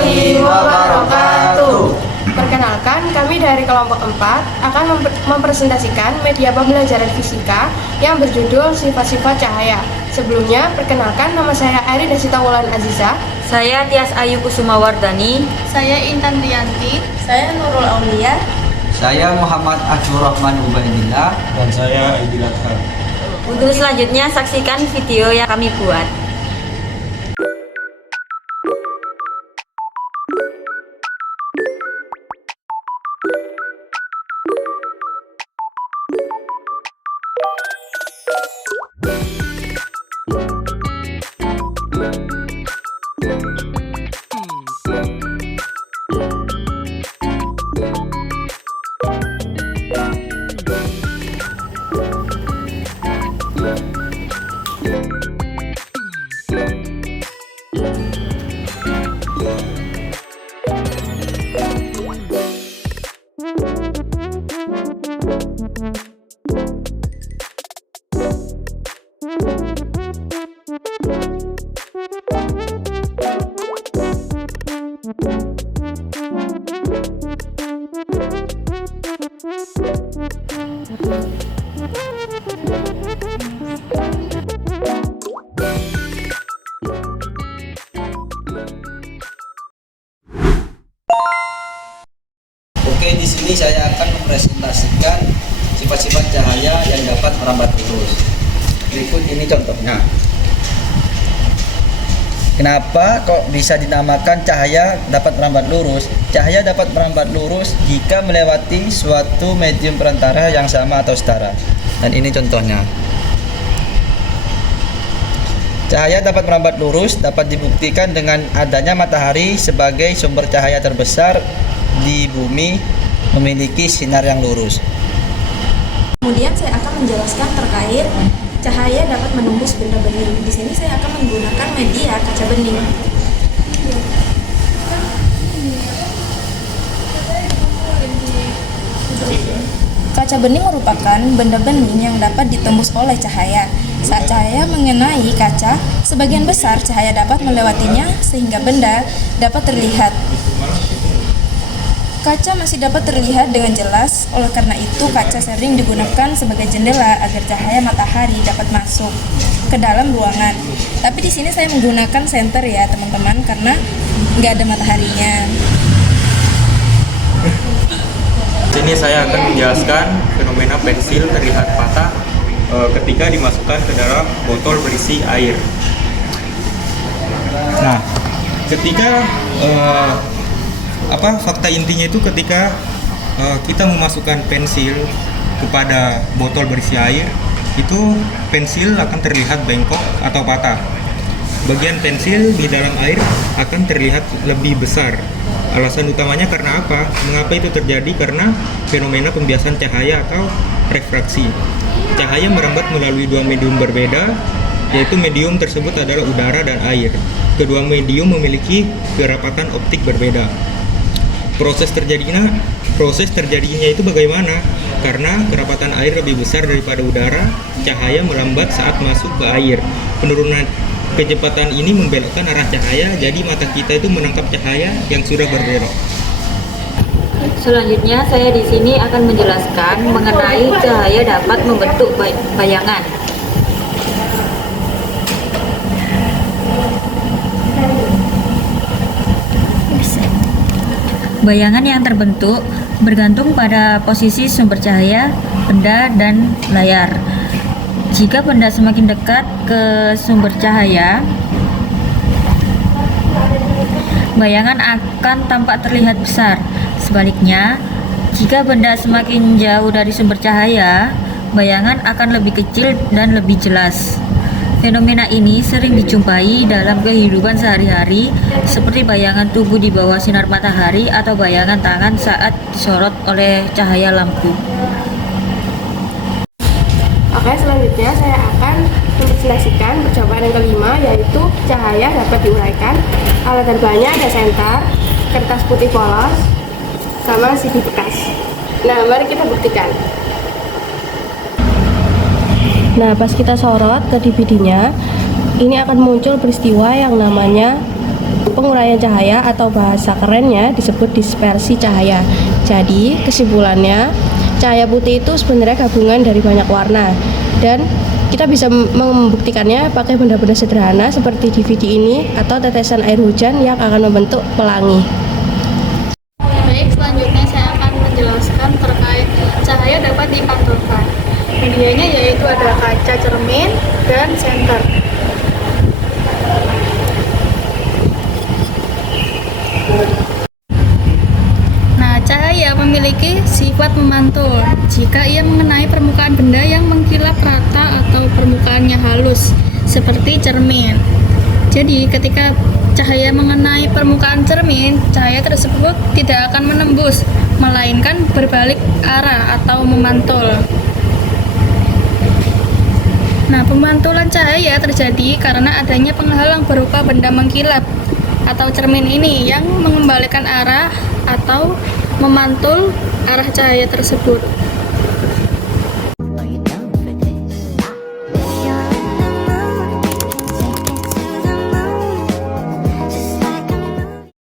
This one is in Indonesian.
warahmatullahi wabarakatuh. Perkenalkan, kami dari kelompok 4 akan mempresentasikan media pembelajaran fisika yang berjudul Sifat-Sifat Cahaya. Sebelumnya, perkenalkan, nama saya Ari Desita Wulan Aziza. Saya Tias Ayu Kusuma Wardani. Saya Intan Rianti. Saya Nurul Aulia. Saya Muhammad Abdul Rahman Ubaidillah. Dan saya Aidil Adhar. Untuk selanjutnya, saksikan video yang kami buat. Oke, di sini saya akan mempresentasikan sifat-sifat cahaya yang dapat merambat lurus. Berikut ini contohnya. Kenapa kok bisa dinamakan cahaya dapat merambat lurus? Cahaya dapat merambat lurus jika melewati suatu medium perantara yang sama atau setara. Dan ini contohnya. Cahaya dapat merambat lurus dapat dibuktikan dengan adanya matahari sebagai sumber cahaya terbesar di bumi memiliki sinar yang lurus. Kemudian saya akan menjelaskan terkait cahaya dapat menembus benda bening. Di sini saya akan menggunakan media kaca bening. Kaca bening merupakan benda bening yang dapat ditembus oleh cahaya. Saat cahaya mengenai kaca, sebagian besar cahaya dapat melewatinya sehingga benda dapat terlihat. Kaca masih dapat terlihat dengan jelas, oleh karena itu kaca sering digunakan sebagai jendela agar cahaya matahari dapat masuk ke dalam ruangan. Tapi di sini saya menggunakan senter ya teman-teman, karena nggak ada mataharinya. Sini saya akan menjelaskan fenomena pensil terlihat patah ketika dimasukkan ke dalam botol berisi air. Nah, ketika fakta intinya itu ketika kita memasukkan pensil kepada botol berisi air, itu pensil akan terlihat bengkok atau patah. Bagian pensil di dalam air akan terlihat lebih besar. Alasan utamanya karena apa? Mengapa itu terjadi? Karena fenomena pembiasan cahaya atau refraksi. Cahaya merambat melalui dua medium berbeda, yaitu medium tersebut adalah udara dan air. Kedua medium memiliki kerapatan optik berbeda. Proses terjadinya itu bagaimana? Karena kerapatan air lebih besar daripada udara, cahaya melambat saat masuk ke air. Penurunan kecepatan ini membelokkan arah cahaya, jadi mata kita itu menangkap cahaya yang sudah berbelok. Selanjutnya, saya di sini akan menjelaskan mengenai cahaya dapat membentuk bayangan. Bayangan yang terbentuk bergantung pada posisi sumber cahaya, benda, dan layar. Jika benda semakin dekat ke sumber cahaya, bayangan akan tampak terlihat besar. Sebaliknya, jika benda semakin jauh dari sumber cahaya, bayangan akan lebih kecil dan lebih jelas. Fenomena ini sering dijumpai dalam kehidupan sehari-hari, seperti bayangan tubuh di bawah sinar matahari atau bayangan tangan saat disorot oleh cahaya lampu. Oke, selanjutnya saya akan mempresentasikan percobaan yang kelima, yaitu cahaya dapat diuraikan. Alat terbangnya ada senter, kertas putih polos, sama CD bekas. Nah, mari kita buktikan. Nah, pas kita sorot ke DVD-nya, ini akan muncul peristiwa yang namanya penguraian cahaya atau bahasa kerennya disebut dispersi cahaya. Jadi, kesimpulannya, cahaya putih itu sebenarnya gabungan dari banyak warna dan kita bisa membuktikannya pakai benda-benda sederhana seperti DVD ini atau tetesan air hujan yang akan membentuk pelangi. Baik, selanjutnya saya akan menjelaskan terkait cahaya dapat dipantulkan. Medianya yaitu ada kaca cermin dan senter. Nah, cahaya memiliki sifat memantul jika ia mengenai permukaan benda yang mengkilap rata atau permukaannya halus, seperti cermin. Jadi, ketika cahaya mengenai permukaan cermin, cahaya tersebut tidak akan menembus, melainkan berbalik arah atau memantul. Nah, pemantulan cahaya terjadi karena adanya penghalang berupa benda mengkilap atau cermin ini yang mengembalikan arah atau memantul arah cahaya tersebut.